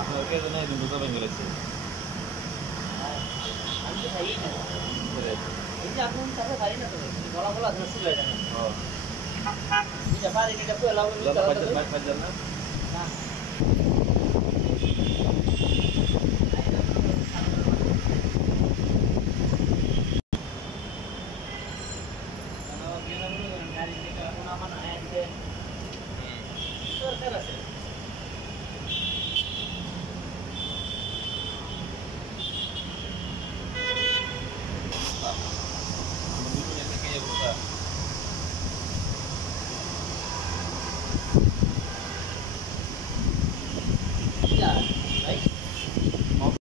আপনাকে জন্য দুটো বেঙ্গলেছে আমি তো খাই না এই যে আপনি তাহলে খাই না তো গলা গলা ধরে শুয়ে যাবে এটা পারি এটা কই লাভ না না